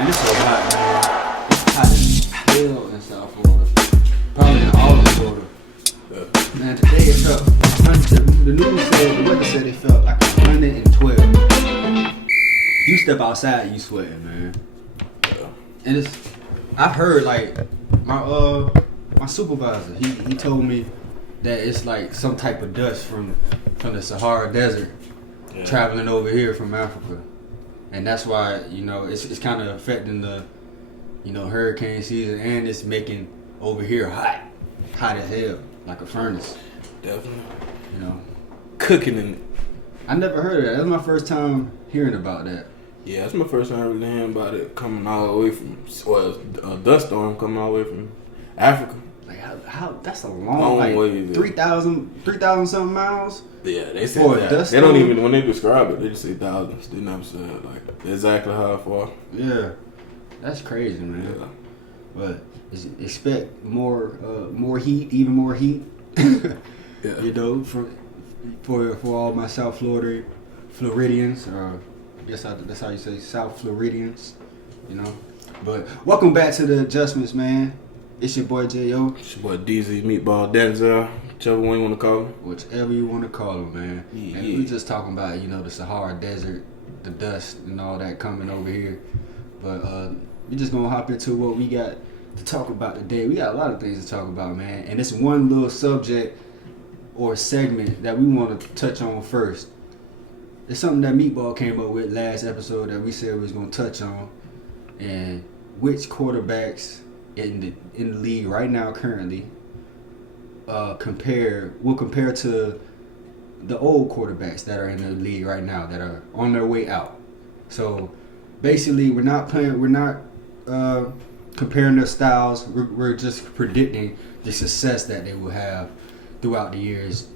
Man, it's so hot, man. It's hot as hell in South Florida. Probably in all of Florida. Yeah. Man, today it felt, the news said, the weather said it felt like 112. You step outside, you sweating, man. Yeah. And it's, I've heard like, my supervisor, he told me that it's like some type of dust from the Sahara Desert traveling over here from Africa. And that's why, you know, it's kind of affecting the, you know, hurricane season, and it's making over here hot as hell, like a furnace. Definitely. You know, cooking in it. I never heard of that. That's my first time hearing about that. Yeah, that's my first time really hearing about it coming all the way from, well, a dust storm coming all the way from Africa. Like how that's a long like way. 3,000 something miles. Yeah, they said that. They don't even, when they describe it, they just say thousands. They never said like exactly how far. Yeah, that's crazy, man. Yeah. But expect more heat, even more heat. Yeah. You know, for all my South Floridians, or I guess that's how you say South Floridians. You know, but welcome back to the Adjustments, man. It's your boy J.O. It's your boy DZ, Meatball, Denzel, whichever one you want to call him. Whichever you want to call him, man. Yeah, and we just talking about, you know, the Sahara Desert, the dust and all that coming over here. But we just going to hop into what we got to talk about today. We got a lot of things to talk about, man. And it's one little subject or segment that we want to touch on first. It's something that Meatball came up with last episode that we said we was going to touch on. And which quarterbacks in the league right now currently will compare to the old quarterbacks that are in the league right now that are on their way out. So basically we're not comparing their styles. We're just predicting the success that they will have throughout the years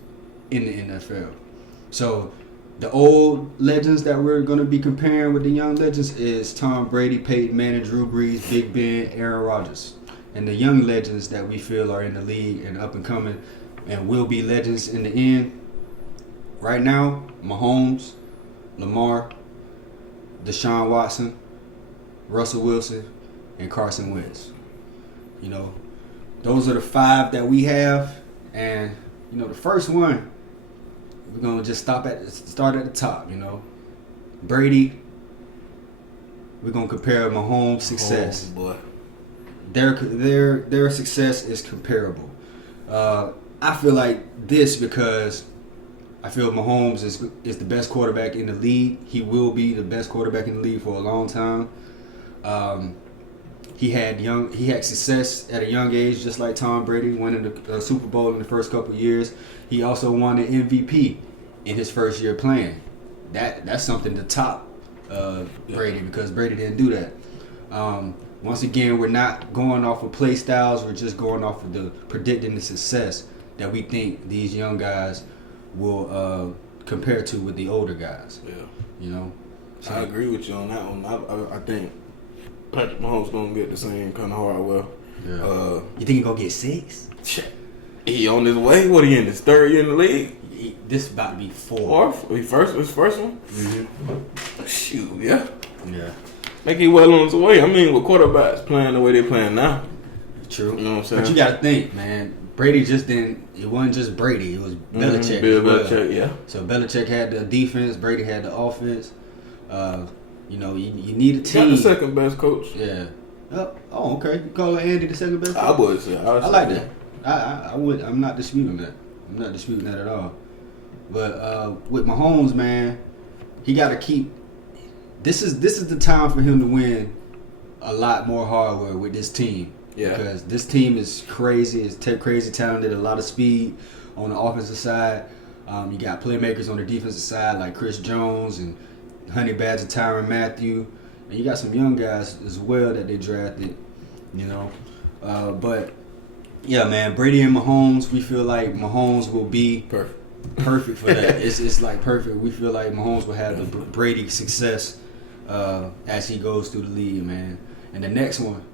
in the NFL. So the old legends that we're going to be comparing with the young legends is Tom Brady, Peyton Manning, Drew Brees, Big Ben, Aaron Rodgers. And the young legends that we feel are in the league and up and coming and will be legends in the end. Right now, Mahomes, Lamar, Deshaun Watson, Russell Wilson, and Carson Wentz. You know, those are the five that we have. And, you know, the first one, we're going to just start at the top, you know. Brady, we're going to compare Mahomes' success. Oh, boy. Their success is comparable. I feel like this because I feel Mahomes is the best quarterback in the league. He will be the best quarterback in the league for a long time. He had success at a young age, just like Tom Brady, winning the Super Bowl in the first couple of years. He also won the MVP in his first year playing. That's something to top Brady, because Brady didn't do that. Once again, we're not going off of play styles. We're just going off of predicting the success that we think these young guys will compare to with the older guys. Yeah, you know. So, I agree with you on that one. I think Patrick Mahomes gonna get the same kind of hardware. Yeah. You think he gonna get 6? He on his way. What, he in his third year in the league? This about to be 4th. His first one. Mm-hmm. Shoot, yeah. Yeah. Like he well on his way. I mean, with quarterbacks playing the way they playing now. True. You know what I'm saying? But you got to think, man. Brady just didn't. It wasn't just Brady. It was Belichick. Bill Belichick, yeah. So Belichick had the defense. Brady had the offense. You know, you need a team. Got the second best coach. Yeah. Oh, okay. You call Andy the second best coach? I would say. I like that. I would. I'm not disputing that. I'm not disputing that at all. But with Mahomes, man, he got to keep. This is the time for him to win a lot more hardware with this team. Yeah. Because this team is crazy. It's crazy talented. A lot of speed on the offensive side. You got playmakers on the defensive side like Chris Jones and Honey Badger, Tyrann Mathieu. And you got some young guys as well that they drafted, you know. But, yeah, man, Brady and Mahomes, we feel like Mahomes will be perfect for that. It's like perfect. We feel like Mahomes will have the Brady success as he goes through the league, man. And the next one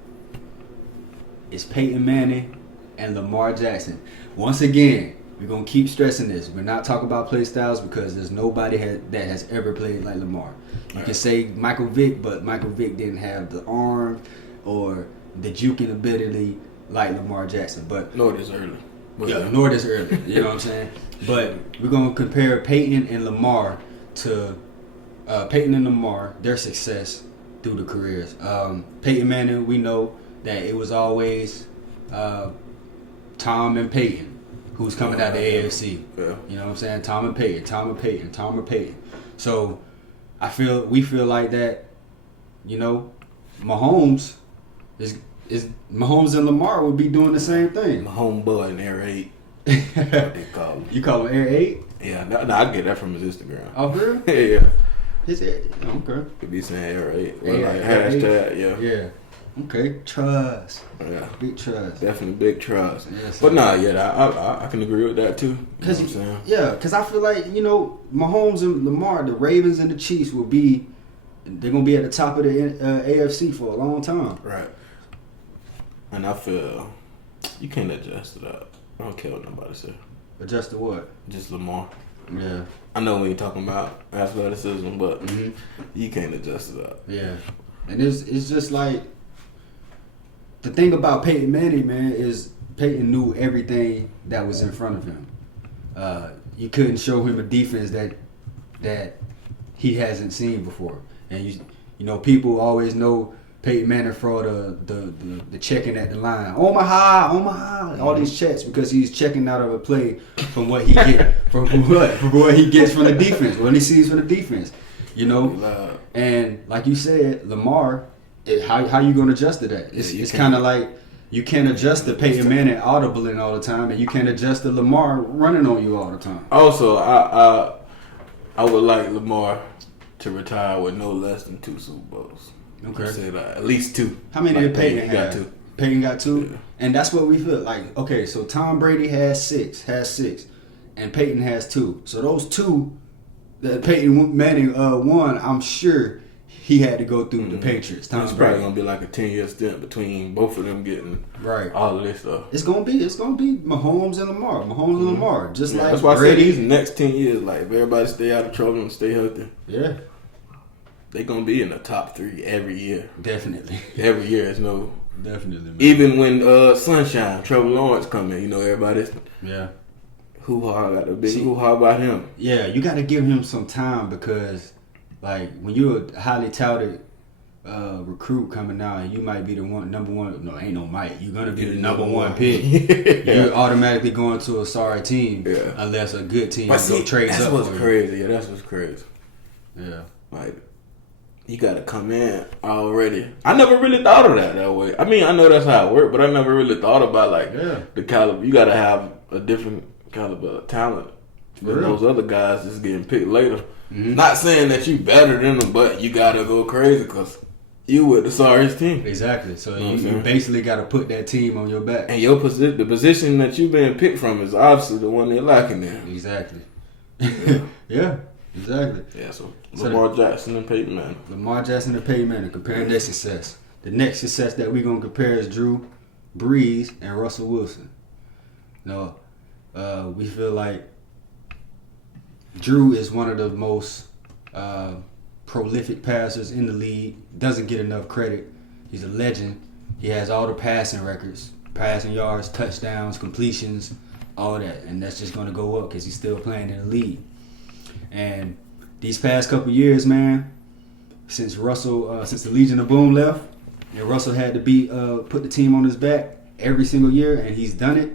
is Peyton Manning and Lamar Jackson. Once again, We're gonna keep stressing this. We're not talking about play styles because there's nobody that has ever played like Lamar. You can say Michael Vick, but Michael Vick didn't have the arm or the juking ability like Lamar Jackson. But nor this early. Nor this early. You know what I'm saying? But we're gonna compare Peyton and Lamar to Peyton and Lamar, their success through the careers. Peyton Manning, we know that it was always Tom and Peyton who's coming out the AFC. Yeah. You know what I'm saying? Tom and Peyton. So we feel like that, you know, Mahomes and Lamar would be doing the same thing. Mahomes boy in Air 8. That's what they call him. You call him Air 8? Yeah, no, I get that from his Instagram. Oh, really? Yeah. His Air, okay. Could be saying Air 8. Air, Like Air hashtag, 8? yeah. Yeah. Okay, trust. Yeah. Big trust. Definitely big trust. Yes, but nah, yeah, I can agree with that too. You know what I'm saying? Yeah, because I feel like, you know, Mahomes and Lamar, the Ravens and the Chiefs they're going to be at the top of the AFC for a long time. Right. And I feel you can't adjust to that. I don't care what nobody says. Adjust to what? Just Lamar. Yeah. I know we ain't talking about athleticism, but you can't adjust to that. Yeah. And it's just like, the thing about Peyton Manning, man, is Peyton knew everything that was in front of him. You couldn't show him a defense that he hasn't seen before. And you know, people always know Peyton Manning for the checking at the line. Oh my high, all these checks because he's checking out of a play from what he from what he gets from the defense, what he sees from the defense. You know? And like you said, Lamar, how you gonna adjust to that? It's kind of like you can't adjust to Peyton Manning audibling all the time, and you can't adjust to Lamar running on you all the time. Also, I would like Lamar to retire with no less than 2 Super Bowls. Okay, say that at least 2. How many did Peyton have? Got 2. Peyton got 2, yeah. And that's what we feel like. Okay, so Tom Brady has 6, and Peyton has 2. So those 2 that Peyton Manning won, I'm sure he had to go through the Patriots. It's probably gonna be like a 10-year stint between both of them getting all of this stuff. It's gonna be Mahomes and Lamar. Just like that's why Brady. I say these next 10 years, like if everybody stay out of trouble and stay healthy, yeah, they gonna be in the top 3 every year. Definitely. Every year, it's no. Definitely. Man. Even when Sunshine, Trevor Lawrence coming, you know everybody's hoo-ha got a big hoo-ha about him. Yeah, you got to give him some time because, like, when you're a highly touted recruit coming out, and you might be the number one. No, ain't no might. You're gonna be the number one pick. You're automatically going to a sorry team unless a good team trades up. That's what's crazy. Yeah, that's what's crazy. Yeah, like you got to come in already. I never really thought of that way. I mean, I know that's how it works, but I never really thought about the caliber. You got to have a different caliber of talent than those other guys that's getting picked later. Mm-hmm. Not saying that you better than them, but you got to go crazy because you with the sorriest team. Exactly. So you basically got to put that team on your back. And the position that you've been picked from is obviously the one they're lacking there. Exactly. Yeah. Exactly. Yeah, so Lamar Jackson and Peyton Manning. Comparing their success. The next success that we're going to compare is Drew Brees and Russell Wilson. No, we feel like Drew is one of the most prolific passers in the league. Doesn't get enough credit. He's a legend. He has all the passing records, passing yards, touchdowns, completions, all that. And that's just going to go up because he's still playing in the league. And these past couple years, man, since the Legion of Boom left, and Russell had to put the team on his back every single year, and he's done it,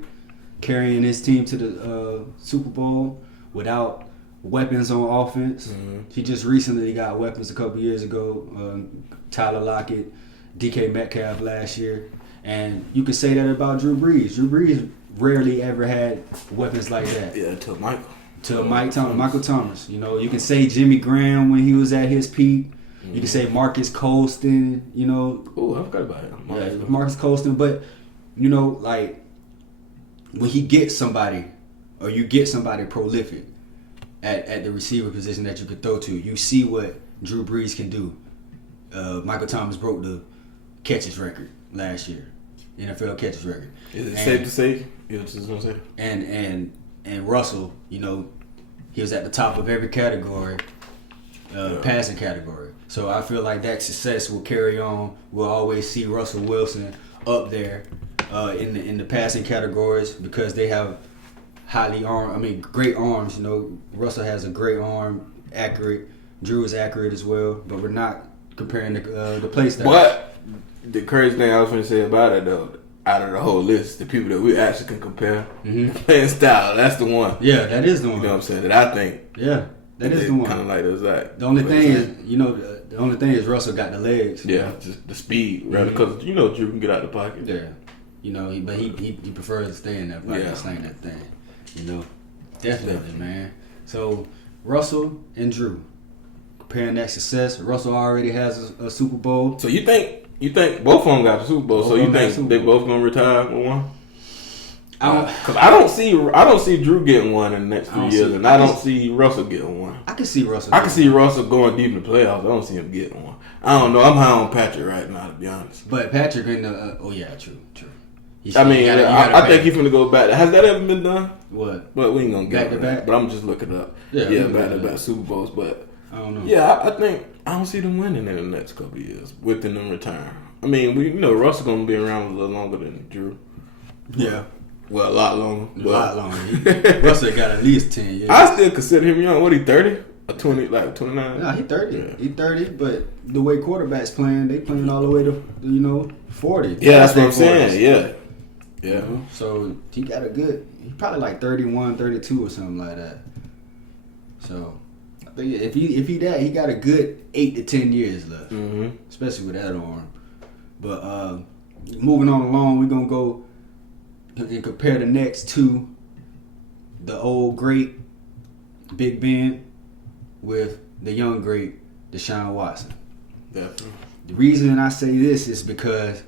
carrying his team to the Super Bowl without weapons on offense. Mm-hmm. He just recently got weapons a couple years ago. Tyler Lockett, DK Metcalf last year, and you could say that about Drew Brees. Drew Brees rarely ever had weapons like that. Yeah, until Michael. Michael Thomas. You know, you can say Jimmy Graham when he was at his peak. Mm-hmm. You can say Marcus Colston, you know. Oh, I forgot about him. Marcus Colston. But, you know, like, when he gets somebody, or you get somebody prolific at the receiver position that you could throw to, you see what Drew Brees can do. Michael Thomas broke the catches record last year. NFL catches record. Is it safe to say? You know what I'm saying? and Russell, you know, he was at the top of every category, passing category. So I feel like that success will carry on. We'll always see Russell Wilson up there in the passing categories because they have great arms. You know, Russell has a great arm, accurate. Drew is accurate as well, but we're not comparing the play style. But the crazy thing I was going to say about it though, out of the whole list, the people that we actually can compare playing style, that's the one. Yeah, that is the one. You know what I'm saying? That I think. Yeah, that is the one. Kind of like those like. The only thing is, you know, the only thing is Russell got the legs. Yeah, just the speed, right? Because you know Drew can get out the pocket. Yeah, you know, but he prefers to stay in that pocket and sling that thing. You know, definitely, man. So Russell and Drew comparing that success. Russell already has a Super Bowl. So you think both of them got the Super Bowl? So you think they both gonna retire with one? Because I don't see Drew getting one in the next 3 years, and I don't see Russell getting one. I can see Russell. I can see Russell going deep in the playoffs. I don't see him getting one. I don't know. I'm high on Patrick right now, to be honest. But Patrick in the true. I think he's gonna go back. Has that ever been done? What? But we ain't gonna get back to back. But I'm just looking up. Yeah, back to back Super Bowls. But I don't know. Yeah, I think I don't see them winning in the next couple of years within them return. I mean, Russell gonna be around a little longer than Drew. Yeah. Well, a lot longer. A lot longer. Russell got at least 10 years. I still consider him young. What, he 30? Or 20, like 29? Nah, he 30. Yeah. He 30, but the way quarterbacks playing, they playing all the way to, 40. Yeah, that's what I'm saying. Yeah. You know? So he got he probably like 31, 32 or something like that. So I think if he he got a good 8 to 10 years left, especially with that arm. But moving on along, we're gonna go and compare the next two, the old great Big Ben with the young great Deshaun Watson. Definitely. The reason I say this is because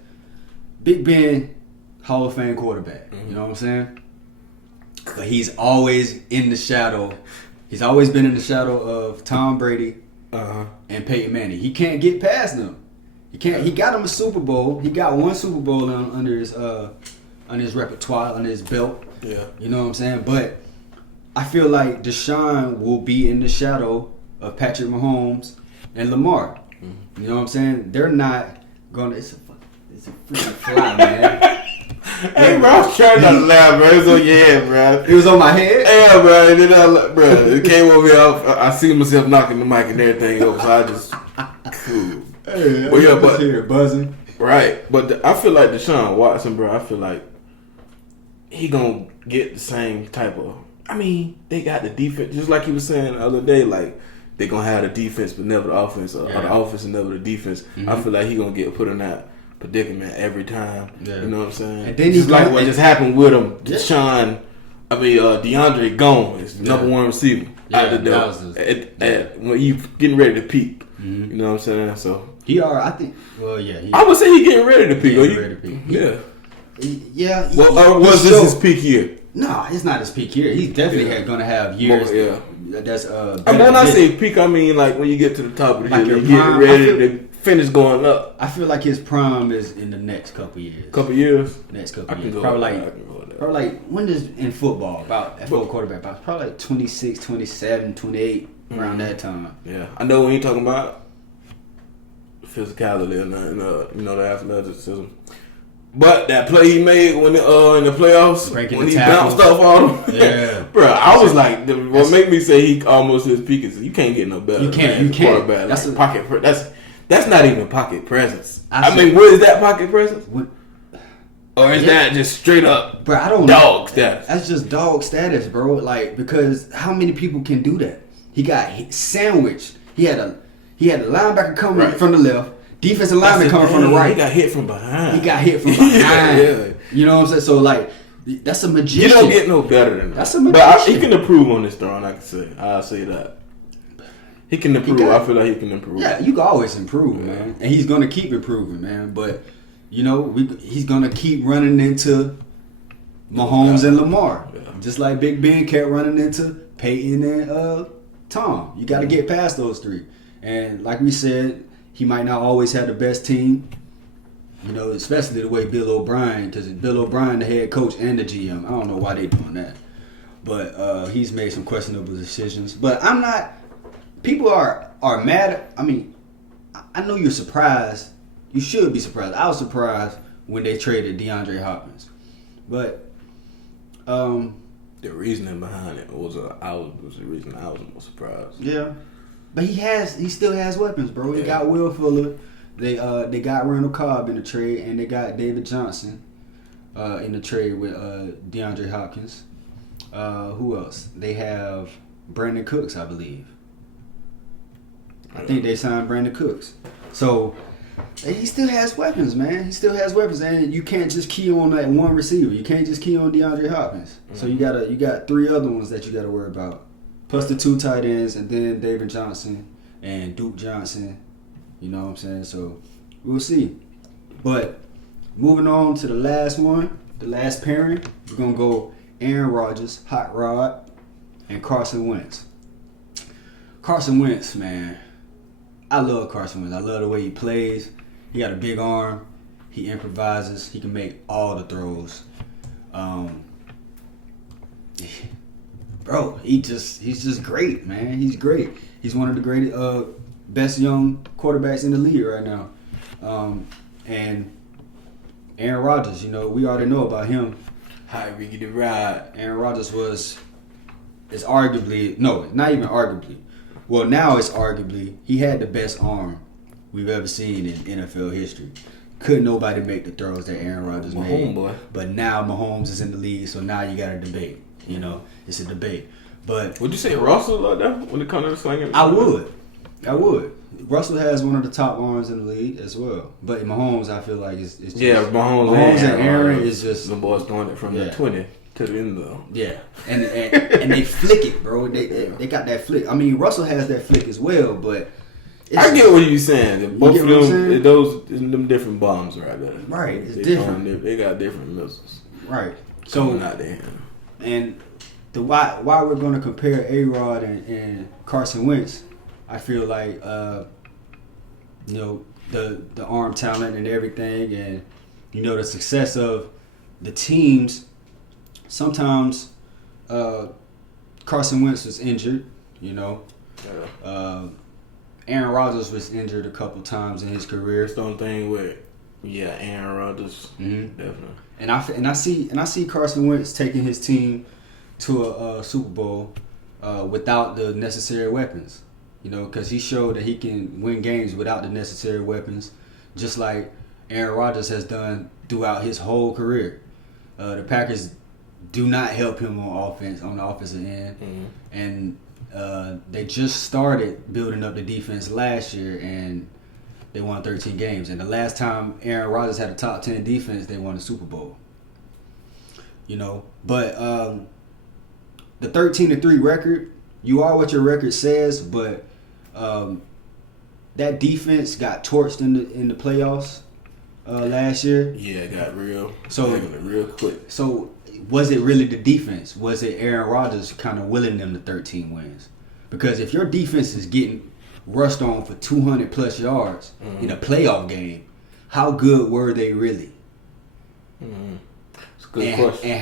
Big Ben, Hall of Fame quarterback. You know what I'm saying? But he's always in the shadow. He's always been in the shadow of Tom Brady and Peyton Manning. He can't get past them. He can't. He got him a Super Bowl. He got one Super Bowl under his repertoire, under his belt. Yeah. You know what I'm saying? But I feel like Deshaun will be in the shadow of Patrick Mahomes and Lamar. You know what I'm saying? They're not gonna. It's a freaking fly, man. Hey, bro, I was trying not to laugh, bro. It was on your head, bro. It was on my head? Yeah, bro. And then it came over here. I see myself knocking the mic and everything over, so I just, cool. Hey, but here buzzing. Right. But I feel like Deshaun Watson, bro, I feel like he gonna get the same type of, they got the defense, just like he was saying the other day, like, they gonna have the defense but never the offense, or the offense and never the defense. I feel like he gonna get put in that predicament every time. Yeah. You know what I'm saying? And then just like what just happened with him, Deshaun, DeAndre gone is number one receiver out the door. When you getting ready to peak. You know what I'm saying? So I think. Well, yeah. I would say he getting ready to peak. Yeah. Well, was this his peak year? No, it's not his peak year. He's definitely going to have years. That's when I say peak, I mean like when you get to the top of the hill, you get ready to finish going up. I feel like his prime is in the next couple years. Next couple years. Probably like when does in football about at full quarterback? Probably like 26, 27, 28 around that time. Yeah, I know when you're talking about physicality and the athleticism. But that play he made when in the playoffs, when he bounced off all them, bro, I was like, what made me say he almost his peak is you can't get no better. You can't. Quarterback. That's pocket. That's not even pocket presence. What is that pocket presence? Or is that just straight up, bro? I don't dog status. That's just dog status, bro. Like because how many people can do that? He got sandwiched. He had a linebacker coming from the left. Defensive lineman coming from the right. He got hit from behind. Yeah. You know what I'm saying? So, like, that's a magician. You don't get no better than that. That's a magician. But he can improve on this throne, I can say. I'll say that. He can improve. I feel like he can improve. Yeah, you can always improve, man. And he's going to keep improving, man. But, he's going to keep running into Mahomes and Lamar. Yeah. Just like Big Ben kept running into Peyton and Tom. You got to get past those three. And like we said, he might not always have the best team, especially the way Bill O'Brien, because Bill O'Brien, the head coach and the GM. I don't know why they doing that. but he's made some questionable decisions. But I'm not. People are mad. I mean, I know you're surprised. You should be surprised. I was surprised when they traded DeAndre Hopkins, but the reasoning behind it was the reason I was most surprised. Yeah, but he still has weapons, bro. He got Will Fuller. They got Randall Cobb in the trade, and they got David Johnson in the trade with DeAndre Hopkins. Who else? They have Brandon Cooks, I believe. I think they signed Brandon Cooks. So he still has weapons, man. He still has weapons, and you can't just key on that one receiver. You can't just key on DeAndre Hopkins. So you got 3 other ones that you got to worry about, plus the 2 tight ends, and then David Johnson and Duke Johnson. You know what I'm saying? So we'll see. But moving on to the last one, the last pairing, we're gonna go Aaron Rodgers, Hot Rod, and Carson Wentz. Carson Wentz, man. I love Carson Wentz. I love the way he plays. He got a big arm. He improvises. He can make all the throws. Bro, he's just great, man. He's great. He's one of the greatest, best young quarterbacks in the league right now. And Aaron Rodgers, we already know about him. How we get it right. Aaron Rodgers is arguably, no, not even arguably. Well, now it's arguably, he had the best arm we've ever seen in NFL history. Couldn't nobody make the throws that Aaron Rodgers made. Homeboy. But now Mahomes is in the league, so now you got a debate. It's a debate. But would you say Russell like that when it comes to slinging? I would. Russell has one of the top arms in the league as well. But Mahomes, I feel like it's just, Mahomes and Aaron is just the boys throwing it from the 20 to the end zone. Yeah, and they flick it, bro. They got that flick. I mean, Russell has that flick as well, but I get what you're saying. Both of them, them different bombs right there. Right, it's different. They got different missiles. Right. So not there. And why we're going to compare A-Rod and Carson Wentz, I feel like the arm talent and everything, and the success of the teams. Sometimes Carson Wentz was injured, Aaron Rodgers was injured a couple times in his career. Same thing with Aaron Rodgers, definitely. And I see Carson Wentz taking his team to a Super Bowl without the necessary weapons, because he showed that he can win games without the necessary weapons, just like Aaron Rodgers has done throughout his whole career. The Packers do not help him on the offensive end, and they just started building up the defense last year, and they won 13 games. And the last time Aaron Rodgers had a top 10 defense, they won the Super Bowl. But the 13-3 record, you are what your record says, but that defense got torched in the playoffs last year. Yeah, it got real quick. So was it really the defense? Was it Aaron Rodgers kind of willing them to 13 wins? Because if your defense is getting rushed on for 200 plus yards in a playoff game, how good were they really? It's a good question. And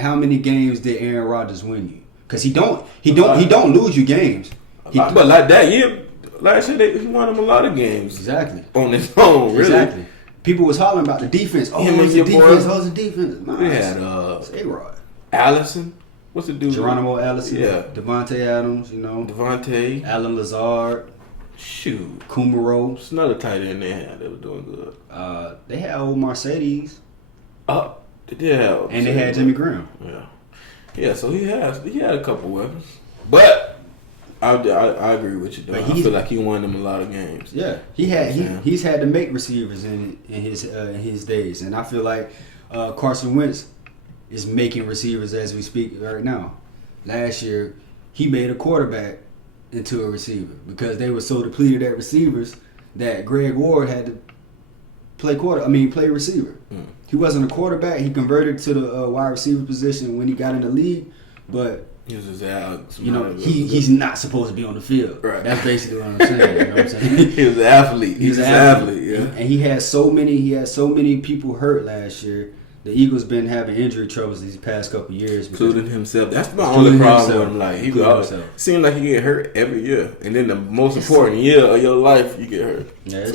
how many games did Aaron Rodgers win you? Because he don't lose you games. But like that year, last year he won him a lot of games. Exactly. On his own, really. Exactly. People was hollering about the defense. Oh, it's the defense. Oh, it's the defense. Nah, we had it's A-Rod. Allison. What's the dude? Geronimo Allison. Yeah. Devontae Adams, Devontae. Alan Lazard. Shoot. Kumaro. It's another tight end they had that was doing good. They had old Mercedes. They did have. And they had Jimmy Graham. Yeah. Yeah, so he had a couple weapons. But I agree with you, though. I feel like he won them a lot of games. Yeah, he's had to make receivers in his days, and I feel like Carson Wentz is making receivers as we speak right now. Last year, he made a quarterback into a receiver because they were so depleted at receivers that Greg Ward had to play receiver. He wasn't a quarterback. He converted to the wide receiver position when he got in the league, but he was just he's not supposed to be on the field. Right. That's basically what I'm saying. You know what I'm saying? He was an athlete. He's an athlete. Yeah. And he had so many people hurt last year the Eagles been having injury troubles these past couple years. Including himself. That's my only problem with him. Like, he seems like he get hurt every year. And then the most important year of your life, you get hurt. Yeah,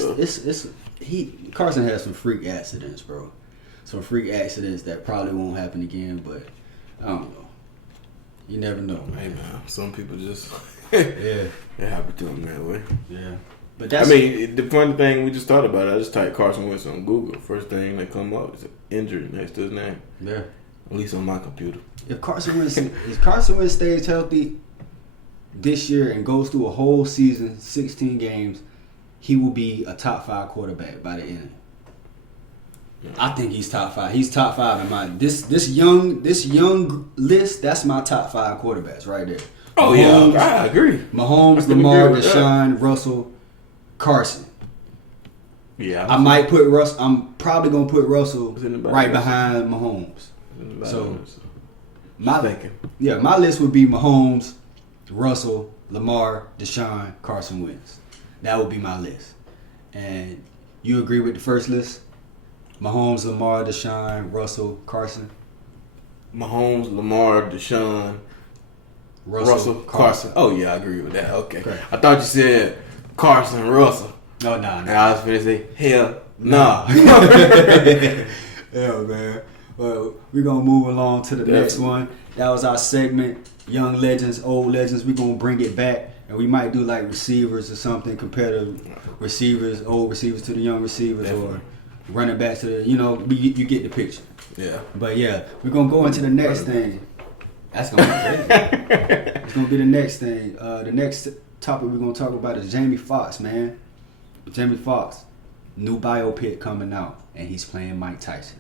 Carson has some freak accidents, bro. Some freak accidents that probably won't happen again, but I don't know. You never know, man. Hey, man. Some people just... yeah. It happened to him that way. Yeah. But that's... I mean, the funny thing we just talked about, I just typed Carson Wentz on Google. First thing that come up is injury next to his name. Yeah. At least on my computer. If Carson Wentz stays healthy this year and goes through a whole season, 16 games, he will be a top 5 quarterback by the end. I think he's top 5. He's top 5 in my this young list. That's my top 5 quarterbacks right there. Oh Mahomes, yeah, I agree. Mahomes, Lamar, Deshaun, Russell, Carson. Yeah, I might put Russell. I'm probably gonna put Russell right behind Mahomes. So my list would be Mahomes, Russell, Lamar, Deshaun, Carson Wentz. That would be my list. And you agree with the first list? Mahomes, Lamar, Deshaun, Russell, Carson. Mahomes, Lamar, Deshaun, Russell, Carson. Oh yeah, I agree with that. Okay. I thought you said Carson, Russell. Oh no. And I was finna say hell nah. Yeah, man. Well, we're gonna move along to the next one. That was our segment, Young Legends, Old Legends. We're gonna bring it back, and we might do like receivers or something, compare the receivers, old receivers to the young receivers, or running back to the, you get the picture. Yeah. But yeah, we're gonna go into the next thing. That's gonna be crazy. It's gonna be the next thing. The next topic we're gonna talk about is Jamie Foxx, man. Jamie Foxx, new biopic coming out, and he's playing Mike Tyson.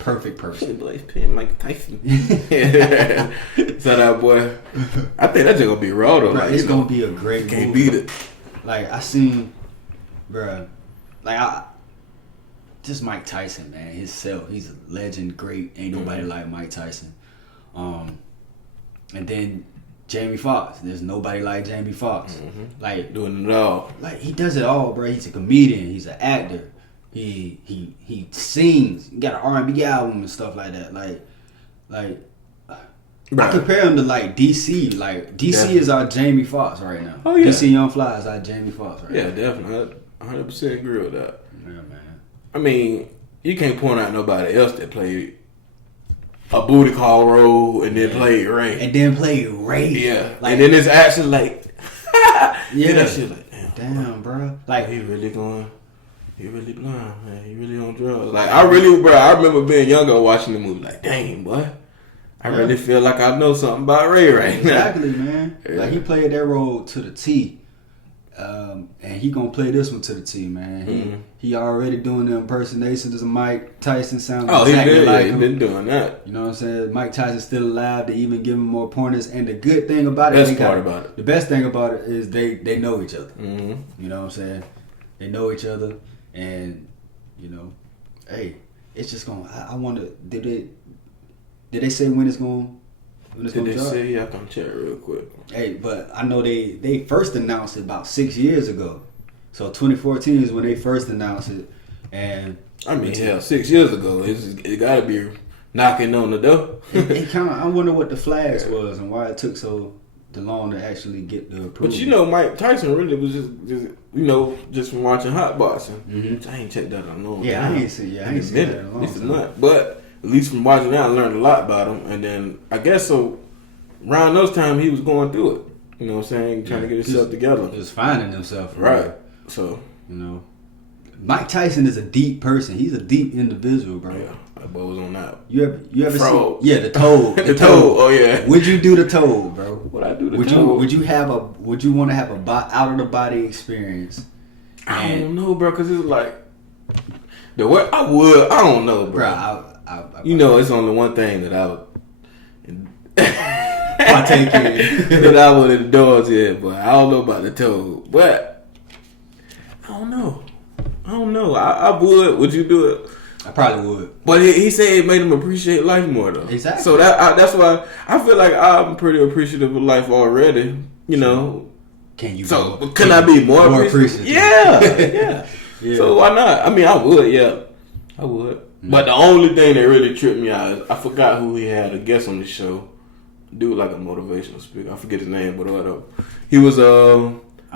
Perfect person. He's playing Mike Tyson. So that boy, I think that's just gonna be raw though. Bro, it's gonna be a great movie. Can't beat it. Like I seen, bro, just Mike Tyson, man, himself. He's a legend, great. Ain't nobody like Mike Tyson. And then Jamie Foxx. There's nobody like Jamie Foxx. Like doing it all. Like he does it all, bro. He's a comedian. He's an actor. He sings. He got an R&B album and stuff like that. Like I compare him to like DC. Like DC is our Jamie Foxx right now. Oh yeah. DC Young Fly is our Jamie Foxx right now. Yeah, definitely. I 100% agree with that. Yeah, man. I mean, you can't point out nobody else that played a booty call role and then played Ray. Yeah. Like, and then it's actually like, yeah. That shit like, damn, bro. Like he really blind, man. He really on drugs. Like I remember being younger watching the movie. Like, dang, boy. I really feel like I know something about Ray right now. Exactly, man. Yeah. Like he played that role to the T. And he gonna play this one to the T, man. He already doing the impersonations of Mike Tyson. Sounds exactly like him. He been doing that. You know what I'm saying? Mike Tyson's still alive. They even give him more pointers. And the good thing about it, the best thing about it is they know each other. You know what I'm saying? They know each other, and hey, it's just gonna. I wonder, did they say when it's going? Did they say? I can check real quick. Hey, but I know they first announced it about 6 years ago. So 2014 is when they first announced it, and I mean, 6 years ago, it got to be knocking on the door. it kind of. I wonder what the flags was and why it took so long to actually get the approval. But Mike Tyson really was just from watching hot boxing. I ain't checked that in a long time. I ain't seen that in a long time. But at least from watching that, I learned a lot about him. And then I guess so around those times he was going through it. You know what I'm saying? Trying to get himself together. He was finding himself. Right. So Mike Tyson is a deep person. He's a deep individual, bro. Yeah. That boy was on that. You ever Frog. seen? Yeah, the toad. The toad. Oh yeah. Would you do the toad, bro? Would I do the toad? Would you want to have a out of the body experience? I don't know, bro, because it's like the way I would. I don't know, bro. It's only one thing that I would partake in. That I would endorse it, but I don't know about the toad. But I don't know. I would. Would you do it? I probably would. But he said it made him appreciate life more, though. Exactly. So that's why I feel like I'm pretty appreciative of life already. Can you? So can I be more appreciative? Yeah. So why not? I mean, I would. Yeah, I would. But the only thing that really tripped me out is I forgot who he had a guest on the show. Dude, like a motivational speaker. I forget his name, but whatever. He was I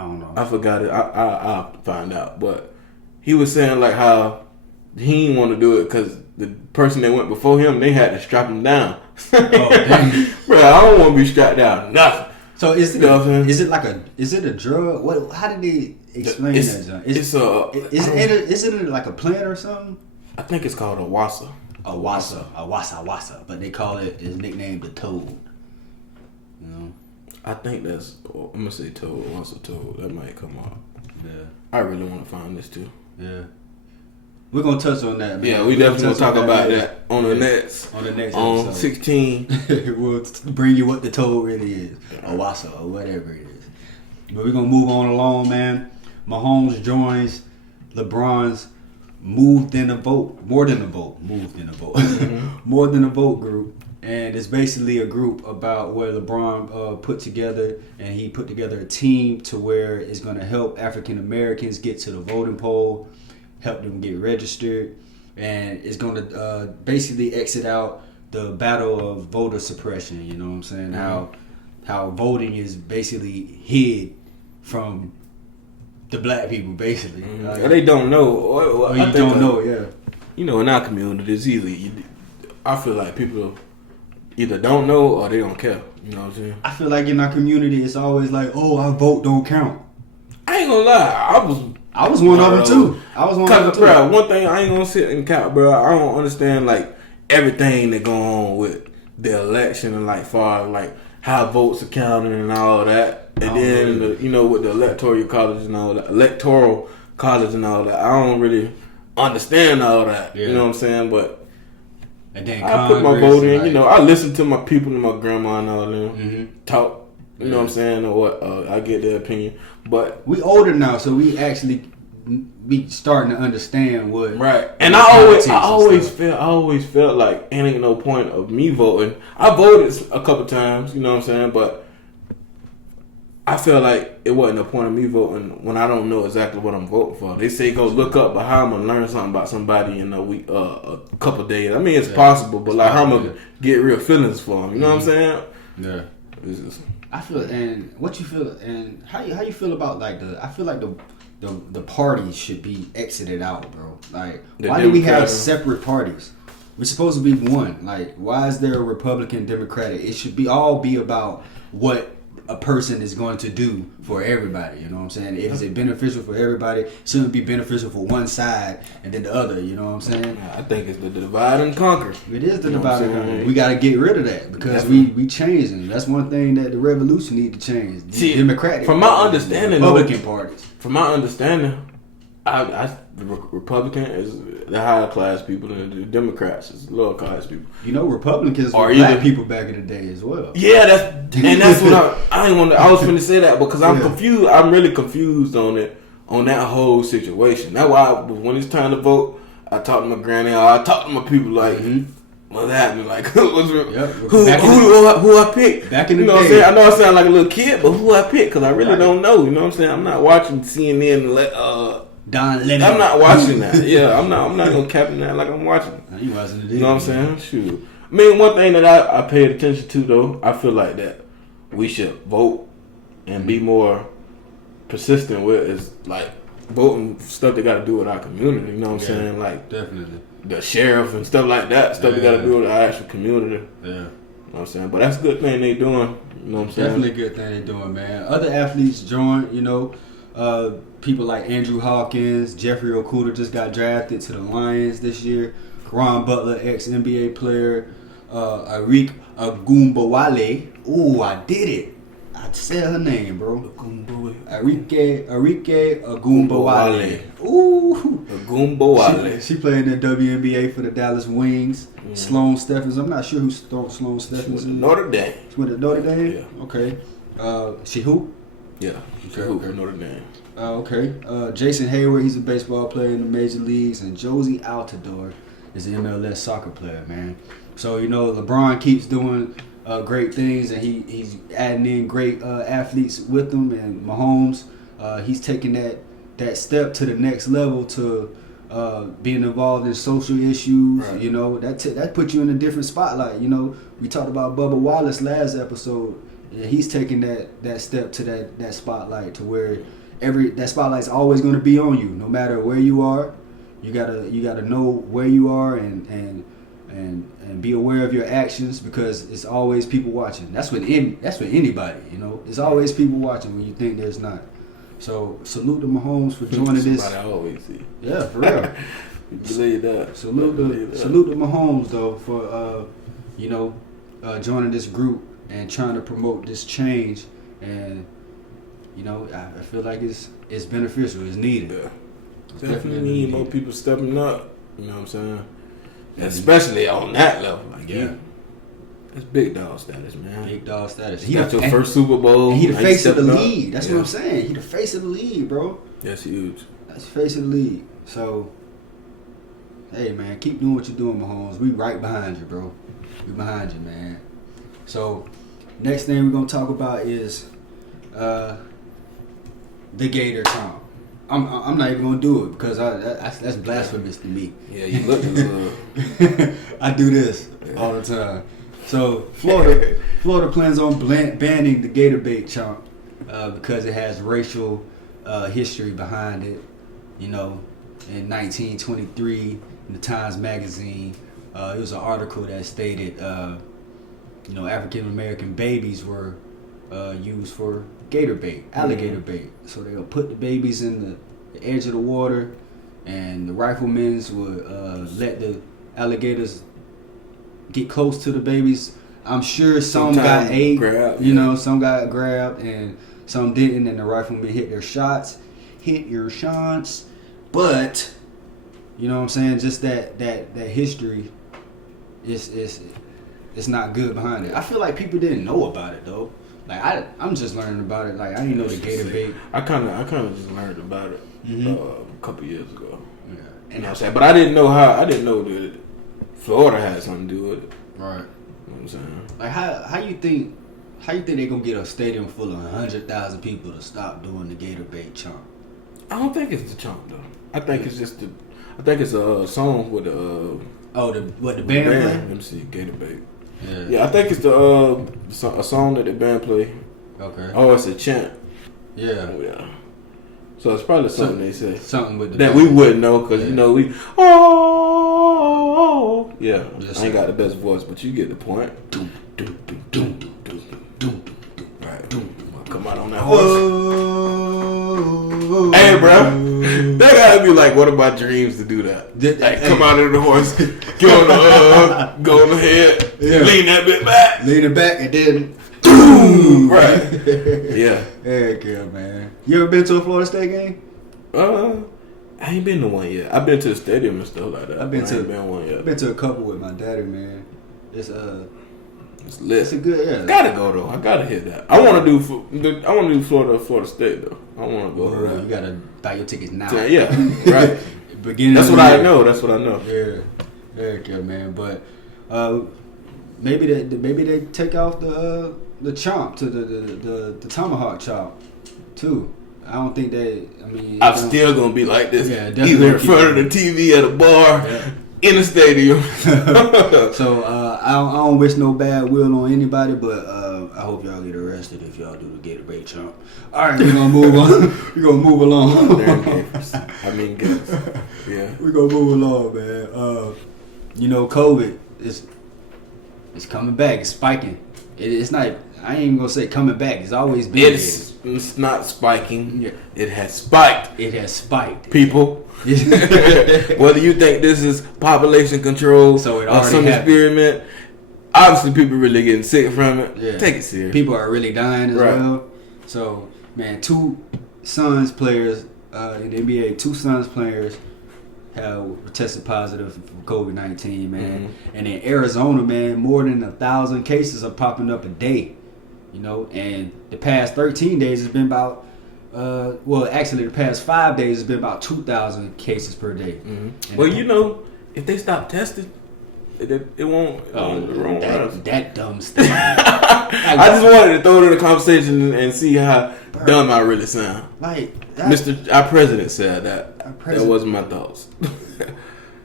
don't know. I forgot it. I'll find out. But he was saying like how he didn't want to do it because the person that went before him, they had to strap him down. Oh, dang. Bro, I don't want to be strapped down. Nothing. So is it a drug? What? How did they explain that, John? Is it like a plant or something? I think it's called a wassa. A wassa. But they call it, is nicknamed the toad. You know? I think that's, I'm gonna say toad. Wassa toad. That might come up. Yeah. I really want to find this too. Yeah. We're gonna touch on that, man. Yeah, we definitely gonna talk about that on the next. On the next on episode. 16. We'll bring you what the toad really is. A wassa or whatever it is. But we're gonna move on along, man. Mahomes joins LeBron's more than a vote group, and it's basically a group about where LeBron put together a team to where it's going to help African Americans get to the voting poll, help them get registered, and it's going to basically exit out the battle of voter suppression. You know what I'm saying? How voting is basically hid from the black people, basically. Mm-hmm. They don't know. Or you don't know, yeah. You know, in our community, it's easy. I feel like people either don't know or they don't care. You know what I'm saying? I feel like in our community, it's always like, oh, our vote don't count. I ain't gonna lie. I was one of them, too. I was one of them, too. Bro, one thing I ain't gonna sit and count, bro. I don't understand, like, everything that go on with the election and, like, far as, like, how votes are counted and all that. And then, with the electoral college and all that, I don't really understand all that. Yeah. You know what I'm saying? But and then I put my vote in. I listen to my people and my grandma and all them talk. You know what I'm saying? Or what? I get their opinion. But we older now, so we starting to understand what. Right. And I always felt like ain't no point of me voting. I voted a couple times. You know what I'm saying? But I feel like it wasn't a point of me voting when I don't know exactly what I'm voting for. They say go look up, but how I'm gonna learn something about somebody in a week, a couple days. I mean, it's possible, but like how I'm gonna get real feelings for them. You know what I'm saying? Yeah. I feel, and what you feel, and how you feel about like I feel like the parties should be exited out, bro. Like, why do we have separate parties? We're supposed to be one. Like, why is there a Republican, Democratic? It should all be about what a person is going to do for everybody. You know what I'm saying? If it's beneficial for everybody, it shouldn't be beneficial for one side and then the other. You know what I'm saying? I think it's the divide and conquer. It is the divide and conquer. We got to get rid of that because we changing. That's one thing that the revolution need to change. See, Democratic, from my understanding, Republican parties. From my understanding, the Republican is the higher class people and the Democrats is lower class people. Republicans were black people back in the day as well. Yeah, that's what I was finna say that because I'm confused. I'm really confused on that whole situation. That's why when it's time to vote, I talk to my granny. I talk to my people like, what's happening? Like, who I pick? Back in the day, what I'm saying? I know I sound like a little kid, but who I pick? Because I really don't know. You know what I'm saying? I'm not watching CNN. Don Lemon. I'm not watching that. Yeah, I'm not gonna captain that like I'm watching. You watching it? You know what I'm saying? Shoot. I mean, one thing that I paid attention to though, I feel like that we should vote and be more persistent with is like voting stuff that got to do with our community. You know what I'm saying? Like definitely the sheriff and stuff like that. Stuff that got to do with our actual community. Yeah. You know what I'm saying? But that's a good thing they doing. You know what I'm saying? Definitely a good thing they doing, man. Other athletes joined. People like Andrew Hawkins, Jeffrey Okuda just got drafted to the Lions this year. Caron Butler, ex-NBA player, Arik Agumbawale. Ooh, I did it. I said her name, bro. Arike Agumbawale. Ooh. Agumbawale. She played in the WNBA for the Dallas Wings. Sloane Stephens. I'm not sure who Sloane Stephens is. Notre Dame. She went to Notre Dame? Yeah. Okay. She who? Yeah. Okay. Notre Dame. Okay. Jason Hayward, he's a baseball player in the major leagues, and Josie Altidore is an MLS soccer player, man. So LeBron keeps doing great things, and he's adding in great athletes with him. And Mahomes, he's taking that step to the next level to being involved in social issues. Right. You know, that puts you in a different spotlight. You know, we talked about Bubba Wallace last episode. Yeah, he's taking that step to that spotlight to where that spotlight's always going to be on you, no matter where you are. You gotta know where you are and be aware of your actions, because it's always people watching. That's with anybody, you know. It's always people watching when you think there's not. So salute to Mahomes for joining this. I always see. Yeah, for real. Believe that. Salute to Mahomes though for joining this group and trying to promote this change, and you know, I feel like it's beneficial. It's needed. Yeah. Definitely need more people stepping up. You know what I'm saying? Especially on that level. Like, yeah. That's big dog status, man. Big dog status. He got your first Super Bowl. And he the face of the league. That's what I'm saying. He the face of the league, bro. That's huge. That's the face of the league. So, hey, man, keep doing what you're doing, Mahomes. We right behind you, bro. We behind you, man. So, next thing we're going to talk about is the Gator Chomp. I'm not even gonna do it because that's blasphemous to me. Yeah, you look a little. I do this all the time. So Florida plans on banning the Gator bait chomp because it has racial history behind it. You know, in 1923, in the Times Magazine, it was an article that stated, African American babies were used for gator bait, alligator bait. So they'll put the babies in the edge of the water, and the riflemen would let the alligators get close to the babies. I'm sure some got ate, some got grabbed, and some didn't, and the riflemen hit your shots. But, you know what I'm saying, just that history is not good behind it. I feel like people didn't know about it, though. Like I'm just learning about it. Like I didn't know the gator bait. I kind of just learned about it a couple years ago. Yeah, and you know what I'm saying, but I didn't know that Florida had something to do with it. Right. You know what I'm saying? Like how you think they gonna get a stadium full of 100,000 people to stop doing the gator bait chomp? I don't think it's the chomp though. I think it's just it's a song with the the band play? Let me see, gator bait. Yeah, I think it's a song that the band play. Okay. Oh, it's a chant. Yeah. Oh, yeah. So it's probably something they say. Something with the that band. we wouldn't know because we yeah. I ain't got the best voice, but you get the point. Right. Come out on that horse. Hey, bro, that gotta be like one of my dreams to do that. Like, come out of the horse, go on the head, lean that bit back, and then right. Yeah. Heck yeah, man. You ever been to a Florida State game? I ain't been to one yet. I've been to the stadium and stuff like that. I ain't been one yet. I've been to a couple with my daddy, man. It's lit. It's a good, Gotta go though. I gotta hit that. I want to do Florida State though. I want to go. You gotta buy your tickets now. Yeah, right. Beginning. That's what I know. That's what I know. Yeah, heck yeah, man. But maybe they take off the chomp to the tomahawk chop too. I don't think they. I mean, I'm still gonna be like this. Yeah, either in front of the TV at a bar, in a stadium. So I don't wish no bad will on anybody, but I hope y'all get arrested if y'all do the Gator bait chomp. All right, we're gonna move on. We're gonna move along. Gators. Yeah, we're gonna move along, man. COVID is coming back. It's spiking. It's not. I ain't gonna say coming back. It's always been. It's not spiking. Yeah. It has spiked. It has spiked. People. Whether you think this is population control or some experiment, obviously people really getting sick from it. Yeah. Take it serious. People are really dying as well. So, man, 2 Suns players in the NBA, 2 Suns players have tested positive for COVID-19, man. Mm-hmm. And in Arizona, man, more than 1,000 cases are popping up a day. You know, and the past 13 days has been about, the past 5 days has been about 2,000 cases per day. Mm-hmm. Well, if they stop testing, It won't. That dumb stuff. I just wanted to throw it in the conversation and see how dumb I really sound. Like our president said that. That wasn't my thoughts.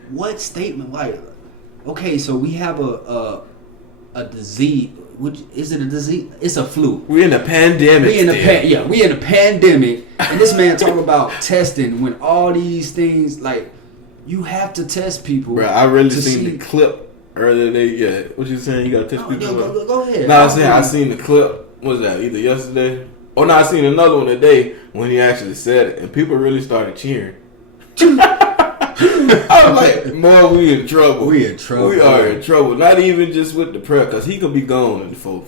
What statement? Like, okay, so we have a disease. Which is it a disease? It's a flu. We're in a pandemic. We in a pandemic, and this man talking about testing when all these things like you have to test people. Bro, I really seen the clip earlier today. Yeah, what you saying? You gotta test people. Go ahead. No, I seen the clip. What was that? Either yesterday. Oh no, I seen another one today when he actually said it, and people really started cheering. I was like, "More, we in trouble. We in trouble. We are in trouble. Not even just with the prep, because he could be gone in 4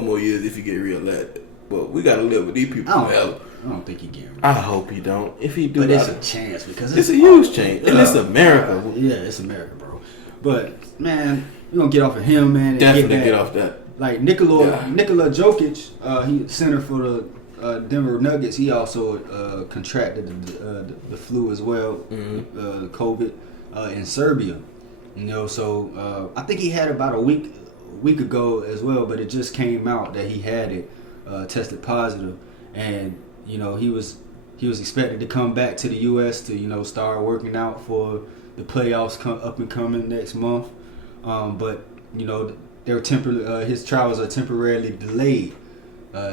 more years if he get reelected. But we gotta live with these people forever. I don't think he get. I hope he don't. If he do, but it's a chance because it's a huge chance, and it's America. Yeah, it's America, bro. But man, you gonna get off of him, man. Definitely get off that. Like Nikola Jokic, he center for the Denver Nuggets. He also contracted the flu as well, COVID in Serbia. You know, so I think he had it about a week ago as well, but it just came out that he had it, tested positive, and you know he was expected to come back to the U.S. to start working out for the playoffs up and coming next month, but they were his trials are temporarily delayed.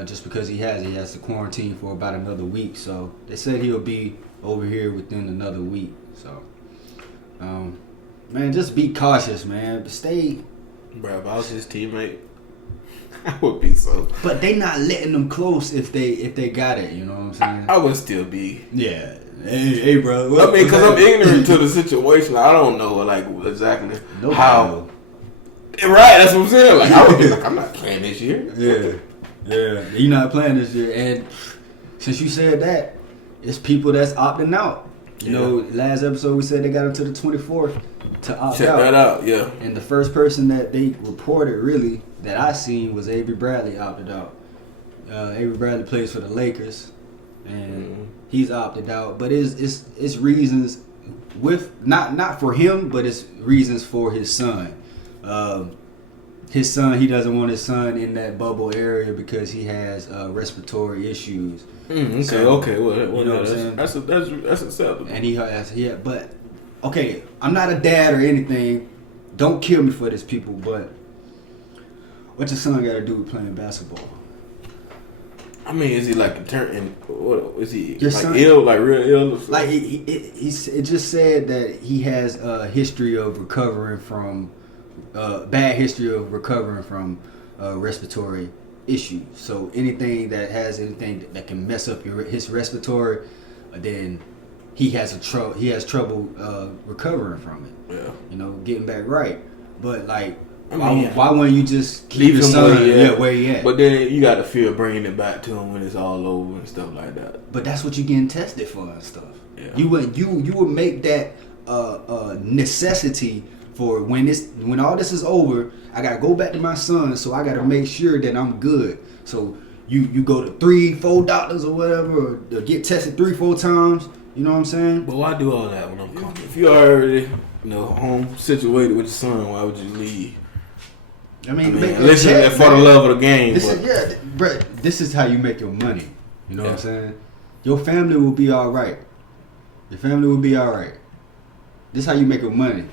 Just because he has to quarantine for about another week. So they said he'll be over here within another week. So, man, just be cautious, man. But stay. Bro, if I was his teammate, I would be so. But they not letting them close if they got it. You know what I'm saying? I would still be. Yeah. Hey, bro. I mean, because I'm ignorant to the situation. I don't know, like, exactly how. Right, that's what I'm saying. Like, I would be like, I'm not playing this year. Yeah. Yeah, you're not playing this year, and since you said that, it's people that's opting out. You know, last episode we said they got until the 24th to opt out. Check that out, yeah. And the first person that they reported really that I seen was Avery Bradley opted out. Avery Bradley plays for the Lakers, and he's opted out. But it's reasons with not for him, but it's reasons for his son. His son, he doesn't want his son in that bubble area because he has respiratory issues. Okay, so, okay, well, you know what I'm saying? That's acceptable. And he has, but okay, I'm not a dad or anything. Don't kill me for this, people. But what your son got to do with playing basketball? I mean, is he like what is he your like son, ill, like real ill? Like it just said that he has a history of recovering from. Bad history of recovering from respiratory issues. So anything that can mess up his respiratory, then he has trouble recovering from it. Yeah, getting back right. But like, why wouldn't you just keep your son where he at? But then you got to feel bringing it back to him when it's all over and stuff like that. But that's what you're getting tested for and stuff. Yeah. You would make that necessity. For when all this is over, I gotta go back to my son, so I gotta make sure that I'm good. So you go to 3-4 doctors or whatever, or get tested 3-4 times. You know what I'm saying? But why do all that when I'm coming? If you already home situated with your son, why would you leave? I mean listen, for the love of the game. This is how you make your money. You know what I'm saying? Your family will be all right. Your family will be all right. This is how you make your money.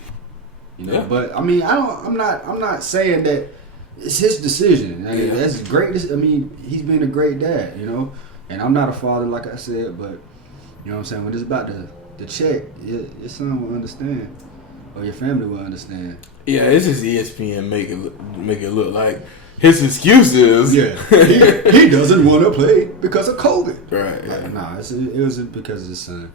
But I mean, I'm not saying that it's his decision. I mean, that's great. I mean, he's been a great dad, and I'm not a father, like I said, but you know what I'm saying. When it's about the check, your son will understand, or your family will understand. Yeah, it's just ESPN make it look like his excuse is he doesn't want to play because of COVID. Right. Like, nah, it was because of his son.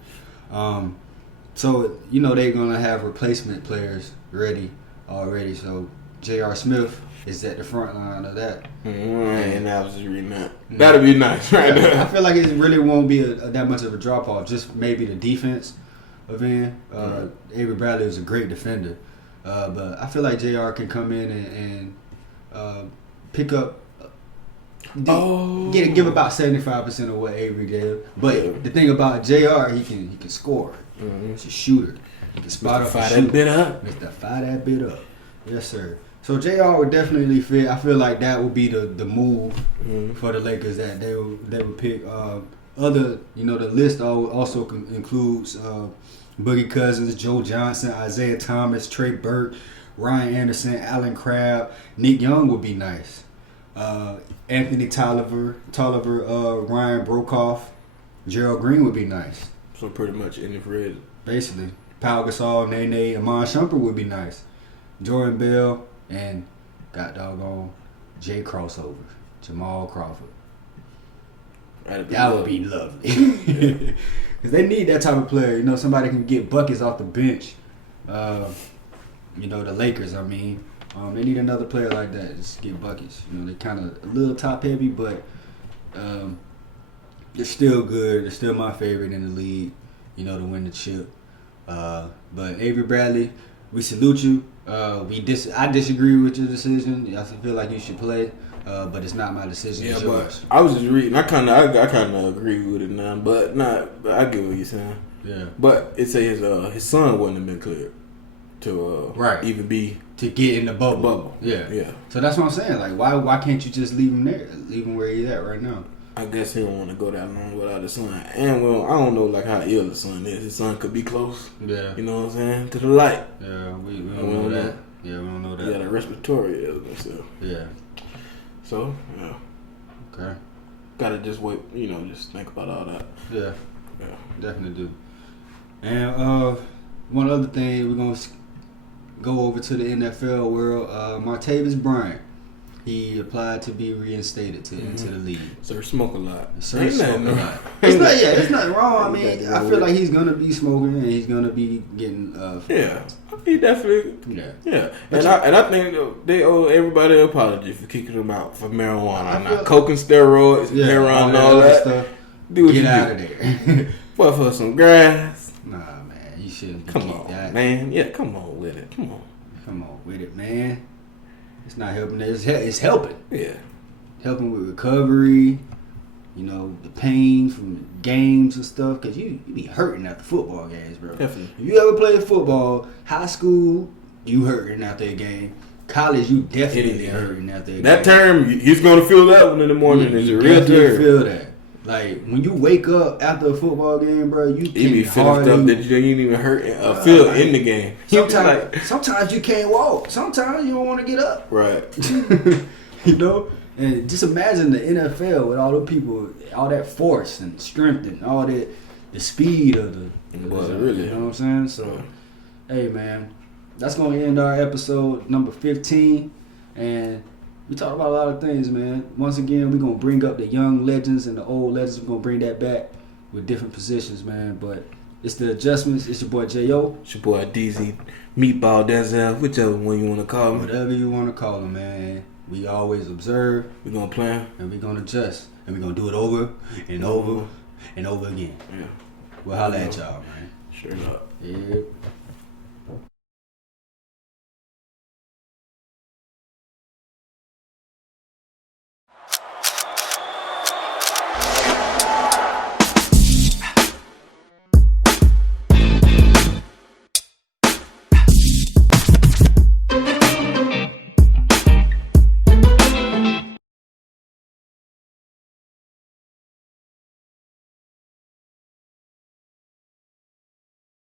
So they're gonna have replacement players ready already. So J.R. Smith is at the front line of that. And I was just reading that. That'd be nice, right there. I feel like it really won't be that much of a drop off. Just maybe the defense event. Avery Bradley is a great defender, but I feel like J.R. can come in and pick up. Give about 75% of what Avery did. But the thing about J.R., he can score. He's a shooter. He can spot up and shoot. That bit up. Mr. Fire that bit up. Yes, sir. So JR would definitely fit. I feel like that would be the move for the Lakers, that they would pick other. The list also includes Boogie Cousins, Joe Johnson, Isaiah Thomas, Trey Burke, Ryan Anderson, Allen Crabbe, Nick Young would be nice. Anthony Tolliver, Ryan Brokoff, Gerald Green would be nice. So pretty much any free agent. Basically, Pau Gasol, Nene, Amon Shumpert would be nice. Jordan Bell and got doggone Jay Crossover, Jamal Crawford. That would be lovely. Because they need that type of player. Somebody can get buckets off the bench. The Lakers, I mean. They need another player like that, just get buckets. They kind of a little top heavy, but they're still good. They're still my favorite in the league, to win the chip. But Avery Bradley, we salute you. I disagree with your decision. I feel like you should play, but it's not my decision. Yeah, it's yours. I was just reading. I kind of agree with it now, but I get what you're saying. Yeah. But it says his son wouldn't have been cleared to even be to get in the bubble. Yeah. So that's what I'm saying. Like, why can't you just leave him there? Leave him where he's at right now. I guess he don't want to go that long without his son. And I don't know how ill his son is. His son could be close. Yeah. You know what I'm saying? To the light. Yeah, we don't know that. Yeah, we don't know that. He got a respiratory illness. So. Yeah. So, yeah. Okay. Gotta just wait, just think about all that. Yeah. Definitely do. And one other thing, we're going to go over to the NFL world. Martavis Bryant. He applied to be reinstated into the league. Sir smoke a lot. Sir smoke a lot. It's nothing wrong. I mean, I feel like he's gonna be smoking and he's gonna be getting. Yeah, he definitely. Yeah. And I think they owe everybody an apology for kicking him out for marijuana, not coke and steroids, and heroin and all that stuff. Get out of there. What, for some grass? Nah, man, you shouldn't. Come on, man. Yeah, come on with it. Come on with it, man. It's not helping. It's helping. Yeah. Helping with recovery, the pain from games and stuff. Because you be hurting after football games, bro. Definitely. If you ever played football, high school, you hurting after a game. College, you definitely hurting after a game. That term, he's going to feel that one in the morning. It's a real term. Feel that. Like, when you wake up after a football game, bro, you be feeling stuff that you didn't even hurt feel in the game. Sometimes you can't walk. Sometimes you don't want to get up. Right. And just imagine the NFL with all the people, all that force and strength and all that, the speed of the. Really. You know what I'm saying? So, hey, man, that's going to end our episode number 15. And we talked about a lot of things, man. Once again, we're going to bring up the young legends and the old legends. We're going to bring that back with different positions, man. But it's the adjustments. It's your boy J.O. It's your boy DZ, Meatball Denzel, whichever one you want to call him. Whatever you want to call him, man. We always observe. We're going to plan. And we're going to adjust. And we're going to do it over and over and over again. Yeah. We'll holla at y'all, man. Straight up. Yeah.